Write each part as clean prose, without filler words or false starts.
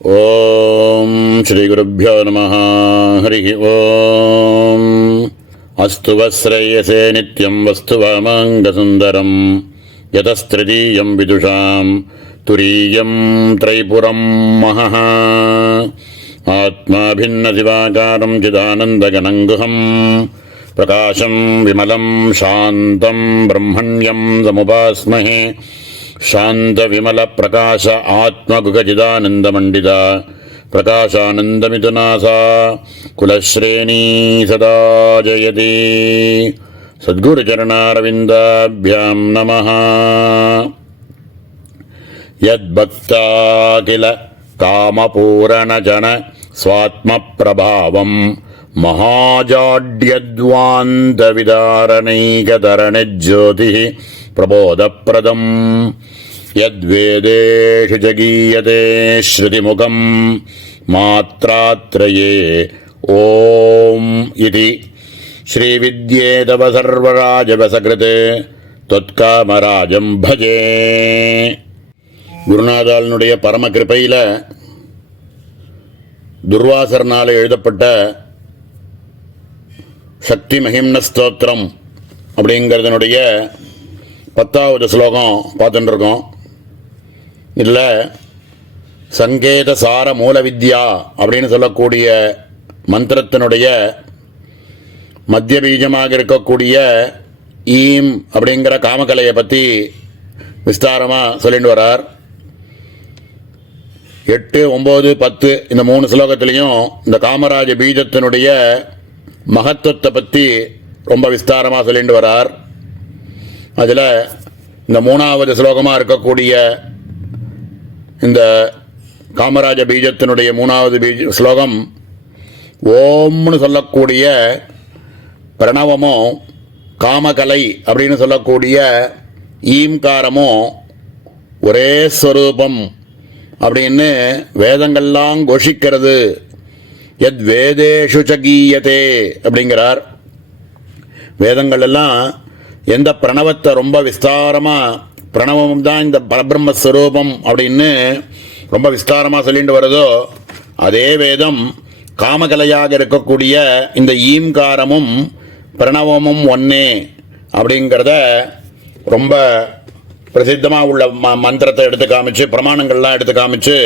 ஓம் ஸ்ரீ குருப்யோ நமः. ஹரி ஓம். அஸ்து வஸ்ரேயசே நித்யம் வஸ்து வாமாங்கசுந்தரம் யதஸ்திருதீயம் விதுஷாம் துரீயம் த்ரைபுரம் மஹः. ஆத்மா பின்ன சிவாகாரம் சிதானந்தகணங்குஹம் பிரகாசம் விமலம் சாந்தம் பிரம்மண்யம் சமுபாஸ்மஹே. शांत विमल प्रकाश आत्मगुगचिदानंद मंडिता प्रकाशानंदमिथुनासा कुलश्रेणी सदा जयति. सद्गुरुचरणारविन्दाभ्यां नमः. यद्भक्ता किल कामपूरणजन स्वात्मप्रभावं महाजाड्यद्वान्तविदारणैकतरणज्योतिः प्रबोधप्रदं यद्वेदेषु च गीयते श्रुतिमुखं मात्रात्रये ओम इति. श्रीविद्ये तव सर्वराजवसकृते त्वत्कामराजं भजे. குருநாதாளனுடைய பரம கிருபையில் துர்வாசர்னால எழுதப்பட்ட சக்தி மகிம்ன ஸ்தோத்திரம் அப்படிங்கிறதனுடைய 10வது ஸ்லோகம் பார்த்துட்டு இருக்கோம். இதில் சங்கேத சார மூல வித்யா அப்படின்னு சொல்லக்கூடிய மந்திரத்தினுடைய மத்திய பீஜமாக இருக்கக்கூடிய ஈம் அப்படிங்கிற காமகலையை பற்றி விஸ்தாரமாக சொல்லிட்டு வரார். 8, 9, 10 இந்த 3 ஸ்லோகத்திலையும் இந்த காமராஜ பீஜத்தினுடைய மகத்துவத்தை பற்றி ரொம்ப விஸ்தாரமாக சொல்லிட்டு வரார். அதில் இந்த 3வது ஸ்லோகமாக இருக்கக்கூடிய இந்த காமராஜ பீஜத்தினுடைய 3வது ஸ்லோகம் ஓம்னு சொல்லக்கூடிய பிரணவமும் காமகலை அப்படின்னு சொல்லக்கூடிய ஈம்காரமும் ஒரே ஸ்வரூபம் அப்படின்னு வேதங்கள்லாம் கோஷிக்கிறது. எத் வேதேஷு ச கீயதே அப்படிங்கிறார். வேதங்கள் எல்லாம் எந்த பிரணவத்தை ரொம்ப விஸ்தாரமாக பிரணவம் தான் இந்த பரபிரம்மஸ்வரூபம் அப்படின்னு ரொம்ப விஸ்தாரமாக சொல்லிட்டு வருதோ அதே வேதம் காமகலையாக இருக்கக்கூடிய இந்த ஈம்காரமும் பிரணவமும் ஒன்னே அப்படிங்கிறத ரொம்ப பிரசித்தமாக உள்ள மந்திரத்தை எடுத்து காமிச்சு பிரமாணங்கள்லாம் எடுத்து காமிச்சு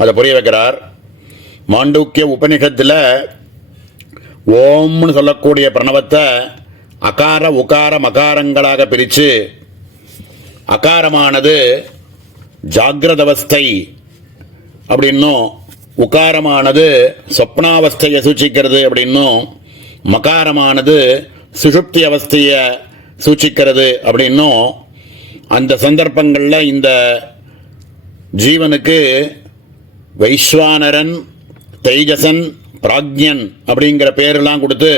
அதை புரிய வைக்கிறார். மாண்டூக்கிய உபனிஷத்தில் ஓம்னு சொல்லக்கூடிய பிரணவத்தை அகார உகார மகாரங்களாக பிரித்து அகாரமானது ஜாகிரத அவஸ்தை அப்படின்னும் உகாரமானது சொப்னாவஸ்தையை சூச்சிக்கிறது அப்படின்னும் மகாரமானது சுஷுப்தி அவஸ்தையை சூச்சிக்கிறது அப்படின்னும் அந்த சந்தர்ப்பங்களில் இந்த ஜீவனுக்கு வைஸ்வானரன் தைஜசன் பிராக்ஞன் அப்படிங்கிற பேரெல்லாம் கொடுத்து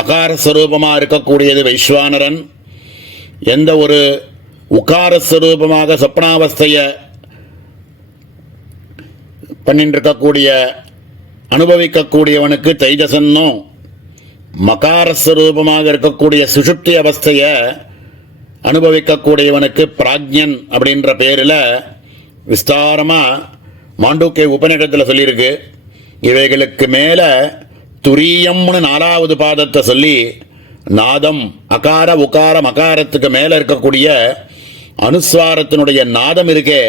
அகாரஸ்வரூபமாக இருக்கக்கூடியது வைஸ்வானரன். எந்த ஒரு உகாரஸ்வரூபமாக சொப்னாவஸ்தையை பண்ணிட்டு இருக்கக்கூடிய அனுபவிக்கக்கூடியவனுக்கு தைஜசன்னும் மகாரஸ்வரூபமாக இருக்கக்கூடிய சுஷுப்தி அவஸ்தையை அனுபவிக்கக்கூடியவனுக்கு பிராக்ஞன் அப்படின்ற பேரில் விஸ்தாரமாக மாண்டூக்கிய உபநிடத்தில் சொல்லியிருக்கு. இவைகளுக்கு மேலே துரியம்னு 4வது பாதத்தை சொல்லி நாதம் அகார உகார மகாரத்துக்கு மேலே இருக்கக்கூடிய அனுஸ்வாரத்தினுடைய நாதம் இருக்கே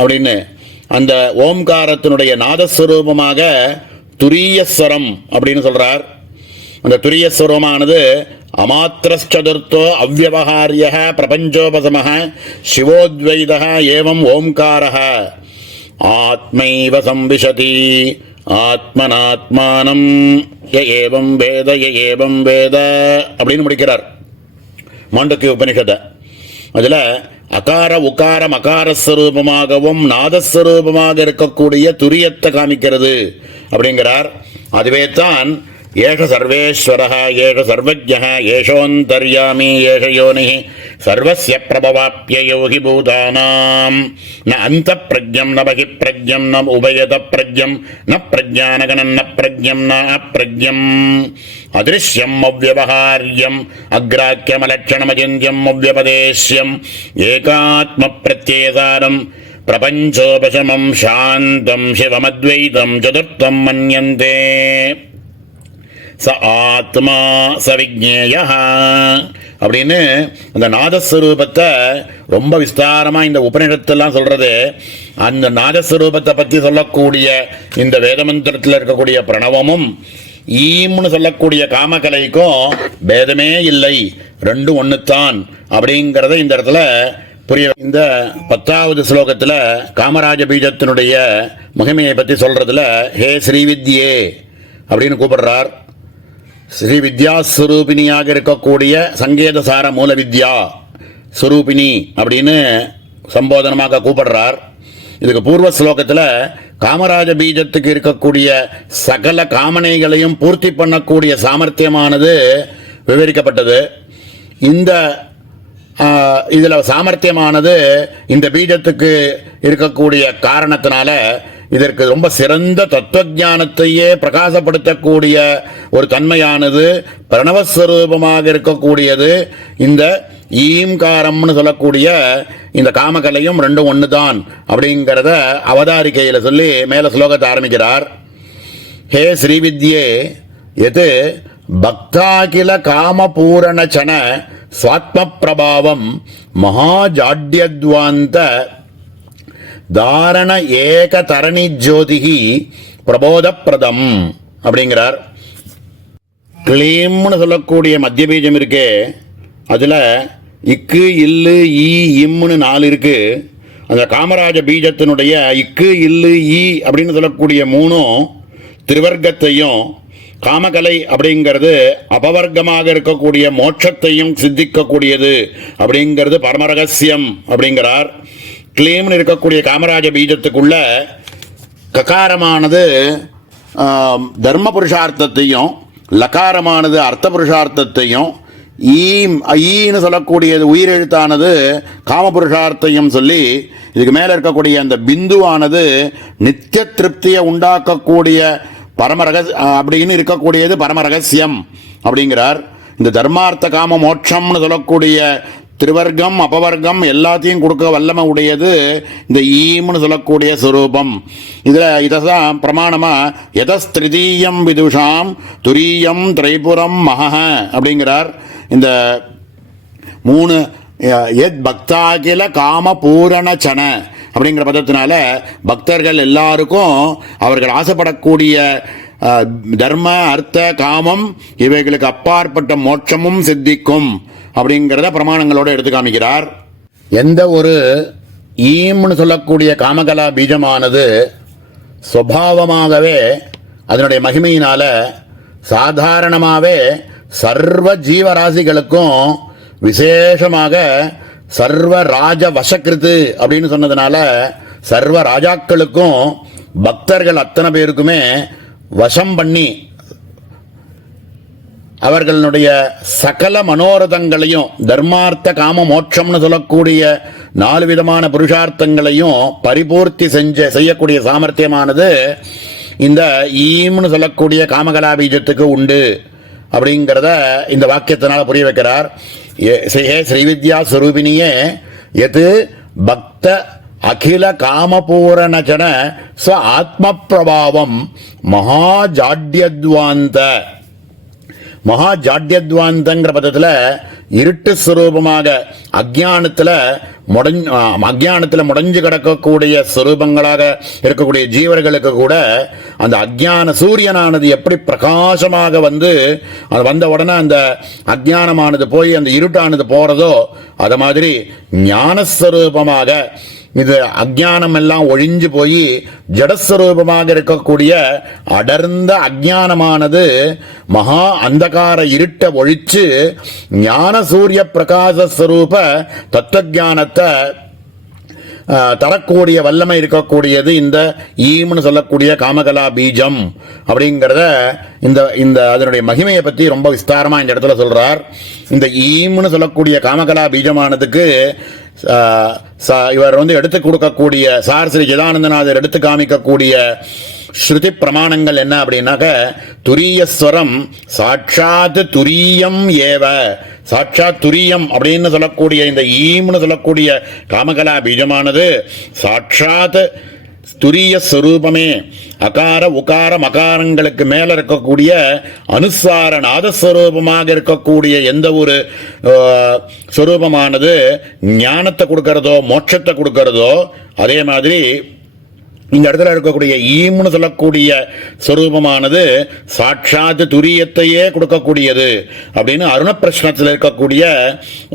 அப்படின்னு அந்த ஓம்காரத்தினுடைய நாதஸ்வரூபமாக துரியஸ்வரம் அப்படின்னு சொல்கிறார். அந்த துரியஸ்வரமானது அமாத்திரச்சதுர்த்தோ அவ்வ்யவஹாரிய பிரபஞ்சோபசம சிவோத்வைத ஏவம் ஓம்காரः ஆத்மைவ சம்விசதி ஆத்மனாத்மானம் ய ஏவம் வேத ய ஏவம் வேத அப்படின்னு முடிக்கிறார் மாண்டூக்கிய உபனிஷத்தை. அதில் அகார உகார மகாரஸ்வரூபமாகவும் நாதஸ்வரூபமாக இருக்கக்கூடிய துரியத்தை காமிக்கிறது அப்படிங்கிறார். அதுவே தான் ஏஷ சர்வேஸ்வரः ஏஷ சர்வஜ்ஞः ஏஷோந்தர்யாமி ஏஷ யோனிः சர்வஸ்ய பிரபவாப்யயோ ஹி பூதானாம் ந அந்தப்ரஜ்ஞம் ந பகிப்ரஜ்ஞம் ந உபயதப்ரஜ்ஞம் ந பிரஜ்ஞானகணம் ந பிரஜ்ஞம் ந அப்ரஜ்ஞம் அதிருஷ்யம் அவ்யவஹார்யம் அக்ராக்கியமலட்சணமஜிந்தியம் அவ்யபதேஷ்யம் ஏகாத்ம பிரத்யேதாரம் பிரபஞ்சோபசமம் சாந்தம் சிவமத்வைதம் சதுர்த்தம் மன்யந்தே ச ஆத்மா சவிஜ்ஞேய அப்படின்னு அந்த நாதஸ்வரூபத்தை ரொம்ப விஸ்தாரமாக இந்த உபநிடத்தெல்லாம் சொல்கிறது. அந்த நாதஸ்வரூபத்தை பற்றி சொல்லக்கூடிய இந்த வேதமந்திரத்தில் இருக்கக்கூடிய பிரணவமும் ஈம்னு சொல்லக்கூடிய காமகலைக்கும் பேதமே இல்லை, ரெண்டும் ஒன்றுத்தான் அப்படிங்கிறத இந்த இடத்துல புரிய. இந்த 10வது ஸ்லோகத்தில் காமராஜ பீஜத்தினுடைய மகிமையை பற்றி சொல்கிறதுல ஹே ஸ்ரீவித்யே அப்படின்னு கூப்பிடுறார். ஸ்ரீ வித்யா ஸ்வரூபிணியாக இருக்கக்கூடிய சங்கேதசார மூல வித்யா ஸ்வரூபிணி அப்படின்னு சம்போதனமாக கூப்பிடுறார். இதுக்கு பூர்வ ஸ்லோகத்தில் காமராஜ பீஜத்துக்கு இருக்கக்கூடிய சகல காமனைகளையும் பூர்த்தி பண்ணக்கூடிய சாமர்த்தியமானது விவரிக்கப்பட்டது. இந்த இதில் சாமர்த்தியமானது இந்த பீஜத்துக்கு இருக்கக்கூடிய காரணத்தினால இதற்கு ரொம்ப சிறந்த தத்துவஞானத்தையே பிரகாசப்படுத்தக்கூடிய ஒரு தன்மையானது பிரணவஸ்வரூபமாக இருக்கக்கூடியது. இந்த ஈம்காரம்னு சொல்லக்கூடிய இந்த காமகலையும் ரெண்டும் ஒன்று தான் அப்படிங்கிறத அவதாரிக்கையில் சொல்லி மேல ஸ்லோகத்தை ஆரம்பிக்கிறார். ஹே ஸ்ரீவித்யே எது பக்தாகில காமபூரணச்சன ஸ்வாத்ம பிரபாவம் மகாஜாட்யத்வாந்த தாரண ஏக தரணி ஜோதிகி பிரபோதப்பிரதம் அப்படிங்கிறார். கிளீம்னு சொல்லக்கூடிய மத்திய பீஜம் இருக்கே, அதில் இக்கு இல்லு ஈ இம்னு 4 இருக்கு. அந்த காமராஜ பீஜத்தினுடைய இக்கு இல்லு ஈ அப்படின்னு சொல்லக்கூடிய 3 திருவர்க்கத்தையும், காமகலை அப்படிங்கிறது அபவர்க்கமாக இருக்கக்கூடிய மோட்சத்தையும் சித்திக்கக்கூடியது அப்படிங்கிறது பரமரகசியம் அப்படிங்கிறார். கிளீம்னு இருக்கக்கூடிய காமராஜ பீஜத்துக்குள்ள ககாரமானது தர்ம புருஷார்த்தத்தையும், லகாரமானது அர்த்த புருஷார்த்தத்தையும், ஈன்னு சொல்லக்கூடியது உயிரெழுத்தானது காமபுருஷார்த்தையும் சொல்லி, இதுக்கு மேலே இருக்கக்கூடிய அந்த பிந்துவானது நித்திய திருப்தியை உண்டாக்கக்கூடிய அப்படின்னு இருக்கக்கூடியது பரமரகசியம் அப்படிங்கிறார். இந்த தர்மார்த்த காம மோட்சம்னு சொல்லக்கூடிய திருவர்க்கம் அபவர்க்கம் எல்லாத்தையும் கொடுக்க வல்லமை உடையது இந்த ஈம்னு சொல்லக்கூடிய சுரூபம். இதான் பிரமாணமாக எதஸ்திருதீயம் விதுஷாம் துரியம் திரைபுரம் மகஹ அப்படிங்கிறார். இந்த 3 எத் பக்தாகில காம பூரணச்சன அப்படிங்கிற பதத்தினால பக்தர்கள் எல்லாருக்கும் அவர்கள் ஆசைப்படக்கூடிய தர்ம அர்த்த காமம் இவைகளுக்கு அப்பாற்பட்ட மோட்சமும் சித்திக்கும் அப்படிங்கிறத பிரமாணங்களோடு எடுத்து காமிக்கிறார். எந்த ஒரு ஈம்னு சொல்லக்கூடிய காமகலா பீஜமானது சுபாவமாகவே அதனுடைய மகிமையினால சாதாரணமாகவே சர்வ ஜீவராசிகளுக்கும் விசேஷமாக சர்வ ராஜ வசக்கிருத்து அப்படின்னு சொன்னதுனால சர்வ ராஜாக்களுக்கும் பக்தர்கள் அத்தனை பேருக்குமே வசம் பண்ணி அவர்களுடைய சகல மனோரதங்களையும் தர்மார்த்த காம மோட்சம்னு சொல்லக்கூடிய 4 விதமான புருஷார்த்தங்களையும் பரிபூர்த்தி செய்யக்கூடிய சாமர்த்தியமானது இந்த ஈம்னு சொல்லக்கூடிய காமகலா பீஜத்துக்கு உண்டு அப்படிங்கிறத இந்த வாக்கியத்தினால புரிய வைக்கிறார். ஸ்ரீவித்யா ஸ்வரூபிணியே எது பக்த அகில காமபூரணஜன ஸ்வ ஆத்ம பிரபாவம் மகாஜாட்யத்வாந்தங்கிற பதத்தில் இருட்டு ஸ்வரூபமாக அஜ்ஞானத்தில் முடைஞ்சு கிடக்கக்கூடிய ஸ்வரூபங்களாக இருக்கக்கூடிய ஜீவர்களுக்கு கூட அந்த அஜ்ஞான சூரியனானது எப்படி பிரகாசமாக வந்த உடனே அந்த அஜ்ஞானமானது போய் அந்த இருட்டானது போறதோ அது மாதிரி ஞானஸ்வரூபமாக இது அஜ்ஞானம் எல்லாம் ஒழிஞ்சு போய் ஜடஸ்வரூபமாக இருக்கக்கூடிய அடர்ந்த அஜ்ஞானமானது மகா அந்தகார இருட்டை ஒழிச்சு ஞான சூரிய பிரகாசஸ்வரூப தத்துவஞானத்தை தரக்கூடிய வல்லமை இருக்கக்கூடியது இந்த ஈம்னு சொல்லக்கூடிய காமகலா பீஜம் அப்படிங்கிறத இந்த அதனுடைய மகிமையை பற்றி ரொம்ப விஸ்தாரமாக இந்த இடத்துல சொல்றார். இந்த ஈம்னு சொல்லக்கூடிய காமகலா பீஜமானதுக்கு இவர் எடுத்து கொடுக்கக்கூடிய சார் ஸ்ரீ சிதானந்தநாதர் எடுத்து காமிக்கக்கூடிய ஸ்ருதி பிரமாணங்கள் என்ன அப்படின்னாக்க துரியஸ்வரம் சாட்சாத் துரியம் ஏவ சாட்சாத் துரியம் அப்படின்னு சொல்லக்கூடிய இந்த ஈம்னு சொல்லக்கூடிய காமகலா பீஜமானது சாட்சாத் துரிய ஸ்வரூபமே. அகார உகார மகாரங்களுக்கு மேல இருக்கக்கூடிய அனுசார நாதஸ்வரூபமாக இருக்கக்கூடிய எந்த ஒரு ஸ்வரூபமானது ஞானத்தை கொடுக்கறதோ மோட்சத்தை கொடுக்கறதோ, அதே மாதிரி இந்த இடத்துல இருக்கக்கூடிய ஈம்னு சொல்லக்கூடிய ஸ்வரூபமானது சாட்சாத் துரியத்தையே கொடுக்கக்கூடியது அப்படின்னு அருண பிரஷ்னத்தில் இருக்கக்கூடிய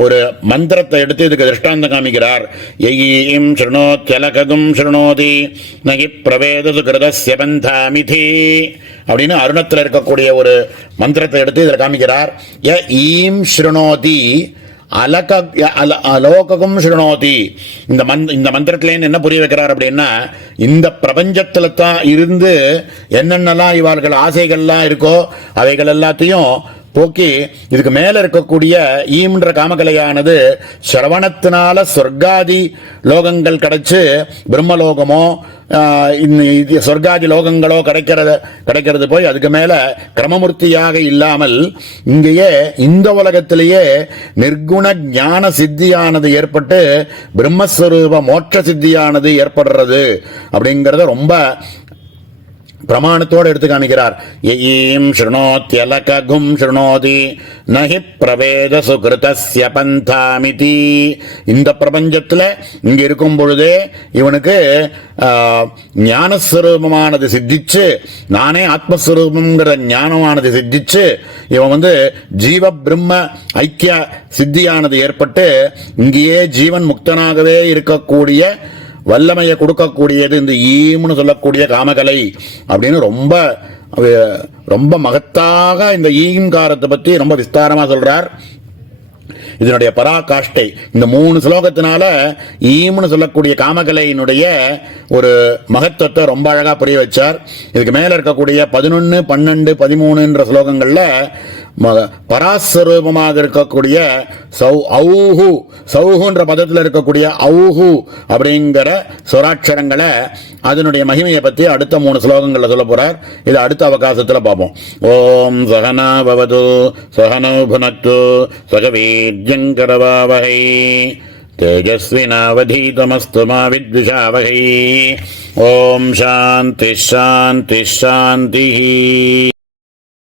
ஒரு மந்திரத்தை எடுத்து இதுக்கு திருஷ்டாந்தம் காமிக்கிறார். ஈம் ஸ்ருணோத்யலகதும் ஸ்ருணோதி நகி பிரவேதது கிருதஸ்ய பந்தாமிதி அப்படின்னு அருணத்தில் இருக்கக்கூடிய ஒரு மந்திரத்தை எடுத்து இதில் காமிக்கிறார். ஈம் ஸ்ருணோதி அலோகம் ஸ்ருணோதி. இந்த மந்திரத்திலேன்னு என்ன புரிய வைக்கிறார் அப்படின்னா, இந்த பிரபஞ்சத்துல தான் இருந்து என்னென்னலாம் இவர்கள் ஆசைகள்லாம் இருக்கோ அவைகள் எல்லாத்தையும் போக்கி இதுக்கு மேல இருக்கக்கூடிய ஈம்ன்ற காமகலையானது சிரவணத்தினால சொர்க்காதி லோகங்கள் கிடைச்சு பிரம்மலோகமோ சொர்க்காதி லோகங்களோ கிடைக்கிறது போய் அதுக்கு மேல கிரமமூர்த்தியாக இல்லாமல் இங்கேயே இந்த உலகத்திலேயே நிர்குண ஞான சித்தியானது ஏற்பட்டு பிரம்மஸ்வரூப மோட்ச சித்தியானது ஏற்படுறது அப்படிங்கறத ரொம்ப பிரமாணத்தோடு எடுத்து காமிக்கிறார். ஈம் ஸ்ருணோத்யலகும் ஸ்ருணோதி நஹி பிரவேத சுகிருதஸ்ய பந்தாமிதி. இந்த பிரபஞ்சத்தில் இங்க இருக்கும் பொழுதே இவனுக்கு ஞானஸ்வரூபமானது சித்திச்சு, நானே ஆத்மஸ்வரூபம்ங்கிற ஞானமானது சித்திச்சு, இவன் ஜீவ பிரம்ம ஐக்கிய சித்தியானது ஏற்பட்டு இங்கேயே ஜீவன் முக்தனாகவே இருக்கக்கூடிய வல்லமையை கொடுக்கக்கூடியது இந்த ஈம்னு சொல்லக்கூடிய காமகலை அப்படின்னு ரொம்ப ரொம்ப மகத்தாக இந்த ஈம்காரத்தை பற்றி ரொம்ப விஸ்தாரமாக சொல்றார். இதனுடைய பராகாஷ்டை இந்த 3 ஸ்லோகத்தினால ஈம்னு சொல்லக்கூடிய காமகலையினுடைய ஒரு மகத்துவத்தை ரொம்ப அழகா புரிய வச்சார். இதுக்கு மேல இருக்கக்கூடிய 11, 12, 13 ஸ்லோகங்கள்ல பராஸ்வரூபமாக இருக்கக்கூடிய சௌஹுன்ற பதத்தில் இருக்கக்கூடிய ஔஹு அப்படிங்கிற சொராட்சரங்களை அதனுடைய மகிமையை பற்றி அடுத்த 3 ஸ்லோகங்களில் சொல்ல போறார். இது அடுத்த அவகாசத்தில் பார்ப்போம். ஓம் சகனா பவது சகனோ புனக்து சகவீர்யங்கரவாவஹை தேஜஸ்வினாவதீதமஸ்து மா வித்விஷாவஹை. ஓம் சாந்தி சாந்தி சாந்தி.